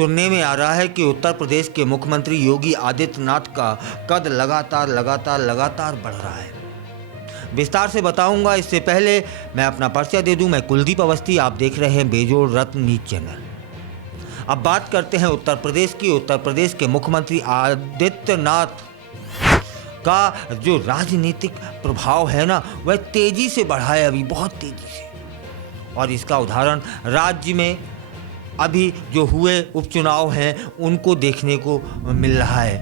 सुनने में आ रहा है कि उत्तर प्रदेश के मुख्यमंत्री योगी आदित्यनाथ का कद लगातार बढ़ रहा है। विस्तार से बताऊंगा। इससे पहले मैं अपना परिचय दे दूं। मैं कुलदीप अवस्थी, आप देख रहे हैं बेजोड़ रत्न न्यूज चैनल। अब बात करते हैं उत्तर प्रदेश की। उत्तर प्रदेश के मुख्यमंत्री आदित्यनाथ का जो राजनीतिक प्रभाव है ना, वह तेजी से बढ़ा है, अभी बहुत तेजी से। और इसका उदाहरण राज्य में अभी जो हुए उपचुनाव हैं उनको देखने को मिल रहा है।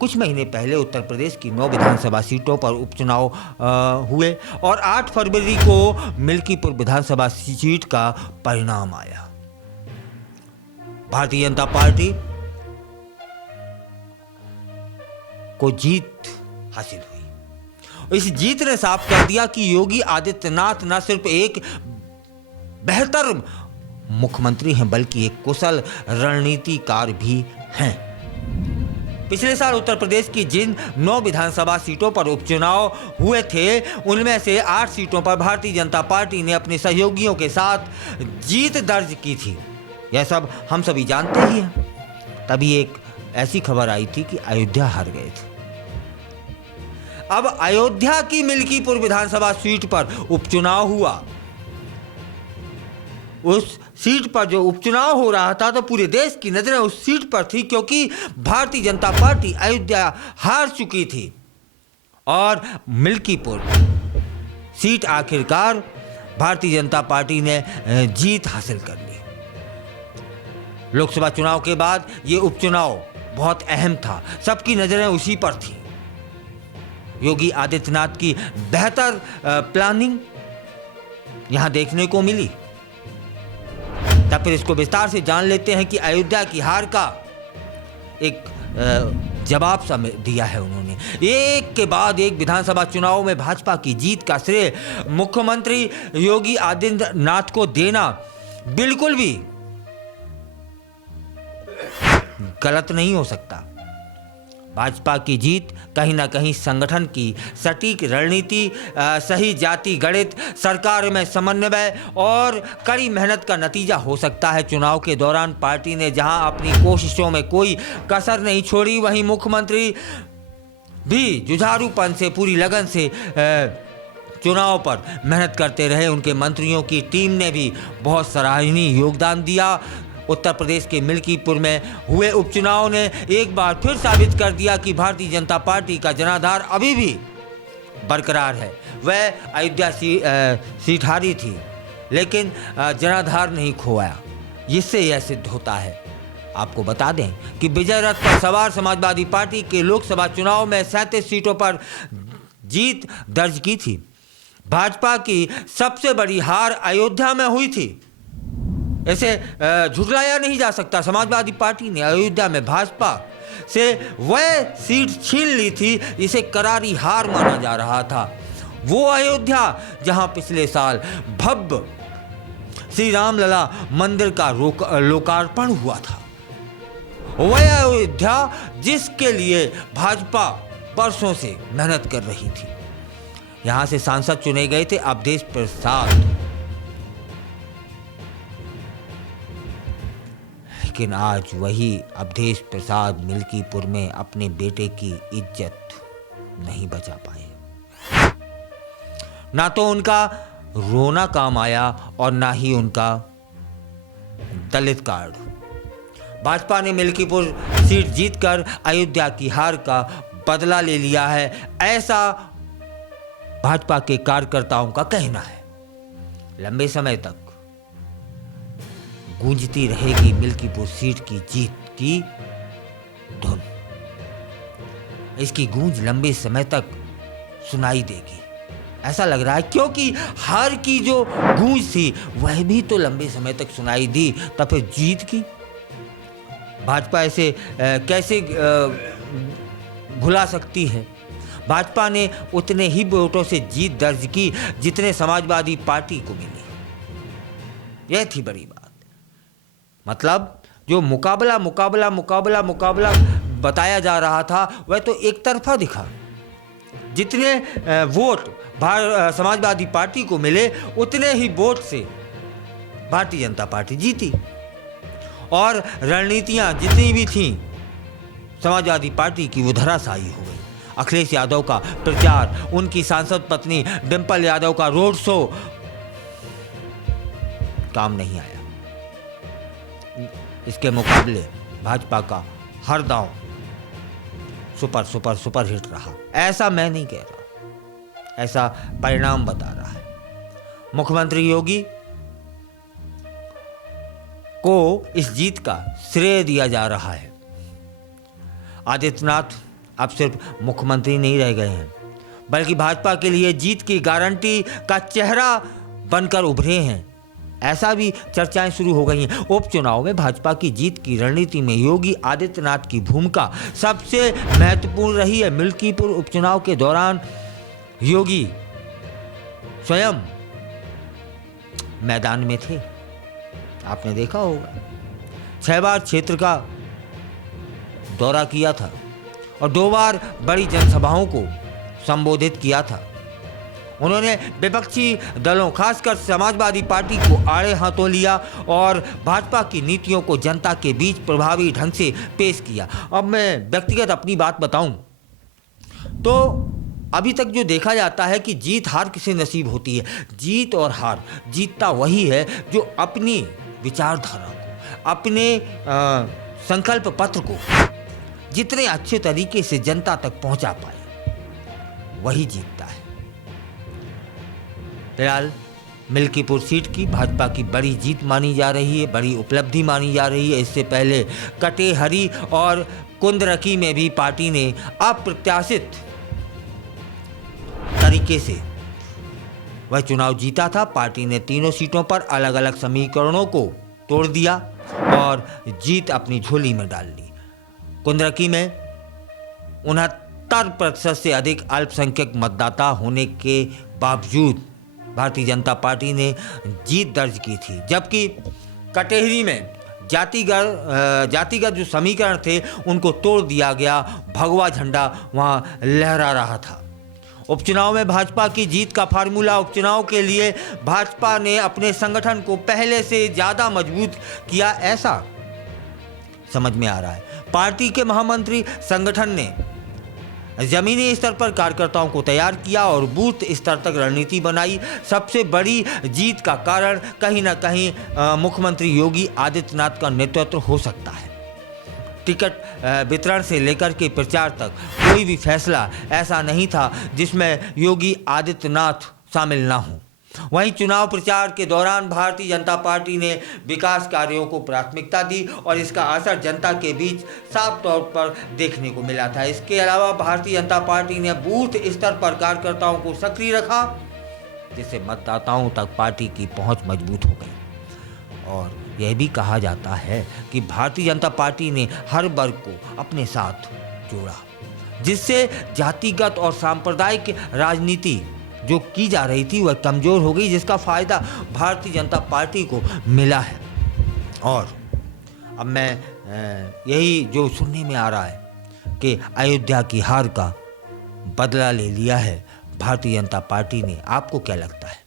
कुछ महीने पहले उत्तर प्रदेश की 9 विधानसभा सीटों पर उपचुनाव हुए और 8 फरवरी को मिल्कीपुर विधानसभा सीट का परिणाम आया। भारतीय जनता पार्टी को जीत हासिल हुई। इस जीत ने साफ कर दिया कि योगी आदित्यनाथ न सिर्फ एक बेहतर मुख्यमंत्री हैं बल्कि एक कुशल रणनीतिकार भी हैं। पिछले साल उत्तर प्रदेश की जिन 9 विधानसभा सीटों पर उपचुनाव हुए थे, उनमें से 8 सीटों पर भारतीय जनता पार्टी ने अपने सहयोगियों के साथ जीत दर्ज की थी। यह सब हम सभी जानते ही हैं। तभी एक ऐसी खबर आई थी कि अयोध्या हार गए थे। अब अयोध्या की मिल्कीपुर विधानसभा सीट पर उपचुनाव हुआ। उस सीट पर जो उपचुनाव हो रहा था तो पूरे देश की नजरें उस सीट पर थी, क्योंकि भारतीय जनता पार्टी अयोध्या हार चुकी थी और मिल्कीपुर सीट आखिरकार भारतीय जनता पार्टी ने जीत हासिल कर ली। लोकसभा चुनाव के बाद ये उपचुनाव बहुत अहम था, सबकी नजरें उसी पर थी। योगी आदित्यनाथ की बेहतर प्लानिंग यहां देखने को मिली। तब फिर इसको विस्तार से जान लेते हैं कि अयोध्या की हार का एक जवाब सा दिया है उन्होंने। एक के बाद एक विधानसभा चुनाव में भाजपा की जीत का श्रेय मुख्यमंत्री योगी आदित्यनाथ को देना बिल्कुल भी गलत नहीं हो सकता। भाजपा की जीत कहीं ना कहीं संगठन की सटीक रणनीति, सही जाति गणित, सरकार में समन्वय और कड़ी मेहनत का नतीजा हो सकता है। चुनाव के दौरान पार्टी ने जहां अपनी कोशिशों में कोई कसर नहीं छोड़ी, वहीं मुख्यमंत्री भी जुझारूपन से, पूरी लगन से चुनाव पर मेहनत करते रहे। उनके मंत्रियों की टीम ने भी बहुत सराहनीय योगदान दिया। उत्तर प्रदेश के मिल्कीपुर में हुए उपचुनाव ने एक बार फिर साबित कर दिया कि भारतीय जनता पार्टी का जनाधार अभी भी बरकरार है। वह अयोध्या सीट हारी थी, लेकिन जनाधार नहीं खोया। इससे यह सिद्ध होता है। आपको बता दें कि विजय रथ पर सवार समाजवादी पार्टी के लोकसभा चुनाव में 37 सीटों पर जीत दर्ज की थी। भाजपा की सबसे बड़ी हार अयोध्या में हुई थी। ऐसे झुठलाया नहीं जा सकता। समाजवादी पार्टी ने अयोध्या में भाजपा से वह सीट छीन ली थी जिसे करारी हार माना जा रहा था। वो अयोध्या जहां पिछले साल भव्य श्री रामलला मंदिर का लोकार्पण हुआ था। वह अयोध्या जिसके लिए भाजपा वर्षों से मेहनत कर रही थी। यहां से सांसद चुने गए थे अवधेश प्रसाद, लेकिन आज वही अवधेश प्रसाद मिल्कीपुर में अपने बेटे की इज्जत नहीं बचा पाए। ना तो उनका रोना काम आया और ना ही उनका दलित कार्ड। भाजपा ने मिल्कीपुर सीट जीतकर अयोध्या की हार का बदला ले लिया है, ऐसा भाजपा के कार्यकर्ताओं का कहना है। लंबे समय तक गूंजती रहेगी मिल्कीपुर सीट की जीत की धुन। इसकी गूंज लंबे समय तक सुनाई देगी, ऐसा लग रहा है, क्योंकि हार की जो गूंज थी वह भी तो लंबे समय तक सुनाई दी। तब फिर जीत की भाजपा ऐसे कैसे भुला सकती है। भाजपा ने उतने ही वोटों से जीत दर्ज की जितने समाजवादी पार्टी को मिली। यह थी बड़ी बात। मतलब जो मुकाबला बताया जा रहा था वह तो एक तरफा दिखा। जितने वोट समाजवादी पार्टी को मिले उतने ही वोट से भारतीय जनता पार्टी जीती। और रणनीतियां जितनी भी थीं समाजवादी पार्टी की वो धराशायी हो गई। अखिलेश यादव का प्रचार, उनकी सांसद पत्नी डिंपल यादव का रोड शो काम नहीं आया। इसके मुकाबले भाजपा का हर दांव सुपर सुपर सुपर हिट रहा। ऐसा मैं नहीं कह रहा, ऐसा परिणाम बता रहा है। मुख्यमंत्री योगी को इस जीत का श्रेय दिया जा रहा है। आदित्यनाथ अब सिर्फ मुख्यमंत्री नहीं रह गए हैं, बल्कि भाजपा के लिए जीत की गारंटी का चेहरा बनकर उभरे हैं। ऐसा भी चर्चाएं शुरू हो गई हैं। उपचुनाव में भाजपा की जीत की रणनीति में योगी आदित्यनाथ की भूमिका सबसे महत्वपूर्ण रही है। मिल्कीपुर उपचुनाव के दौरान योगी स्वयं मैदान में थे, आपने देखा होगा। 6 बार क्षेत्र का दौरा किया था और 2 बार बड़ी जनसभाओं को संबोधित किया था। उन्होंने विपक्षी दलों, खासकर समाजवादी पार्टी को आड़े हाथों लिया और भाजपा की नीतियों को जनता के बीच प्रभावी ढंग से पेश किया। अब मैं व्यक्तिगत अपनी बात बताऊं तो अभी तक जो देखा जाता है कि जीत हार किसे नसीब होती है। जीत और हार, जीतता वही है जो अपनी विचारधारा को, अपने संकल्प पत्र को जितने अच्छे तरीके से जनता तक पहुंचा पाए, वही जीतता है। फिलहाल मिल्कीपुर सीट की भाजपा की बड़ी जीत मानी जा रही है, बड़ी उपलब्धि मानी जा रही है। इससे पहले कटेहरी और कुंदरकी में भी पार्टी ने अप्रत्याशित तरीके से वह चुनाव जीता था। पार्टी ने तीनों सीटों पर अलग अलग समीकरणों को तोड़ दिया और जीत अपनी झोली में डाल ली। कुंदरकी में 69% से अधिक अल्पसंख्यक मतदाता होने के बावजूद भारतीय जनता पार्टी ने जीत दर्ज की थी, जबकि कटेहरी में जातिगत जो समीकरण थे उनको तोड़ दिया गया। भगवा झंडा वहां लहरा रहा था। उपचुनाव में भाजपा की जीत का फार्मूला, उपचुनाव के लिए भाजपा ने अपने संगठन को पहले से ज़्यादा मजबूत किया, ऐसा समझ में आ रहा है। पार्टी के महामंत्री संगठन ने जमीनी स्तर पर कार्यकर्ताओं को तैयार किया और बूथ स्तर तक रणनीति बनाई। सबसे बड़ी जीत का कारण कहीं ना कहीं मुख्यमंत्री योगी आदित्यनाथ का नेतृत्व हो सकता है। टिकट वितरण से लेकर के प्रचार तक कोई भी फैसला ऐसा नहीं था जिसमें योगी आदित्यनाथ शामिल ना हो। वहीं चुनाव प्रचार के दौरान भारतीय जनता पार्टी ने विकास कार्यों को प्राथमिकता दी और इसका असर जनता के बीच साफ तौर पर देखने को मिला था। इसके अलावा भारतीय जनता पार्टी ने बूथ स्तर पर कार्यकर्ताओं को सक्रिय रखा, जिससे मतदाताओं तक पार्टी की पहुंच मजबूत हो गई। और यह भी कहा जाता है कि भारतीय जनता पार्टी ने हर वर्ग को अपने साथ जोड़ा, जिससे जातिगत और सांप्रदायिक राजनीति जो की जा रही थी वह कमज़ोर हो गई, जिसका फ़ायदा भारतीय जनता पार्टी को मिला है। और अब मैं यही जो सुनने में आ रहा है कि अयोध्या की हार का बदला ले लिया है भारतीय जनता पार्टी ने। आपको क्या लगता है?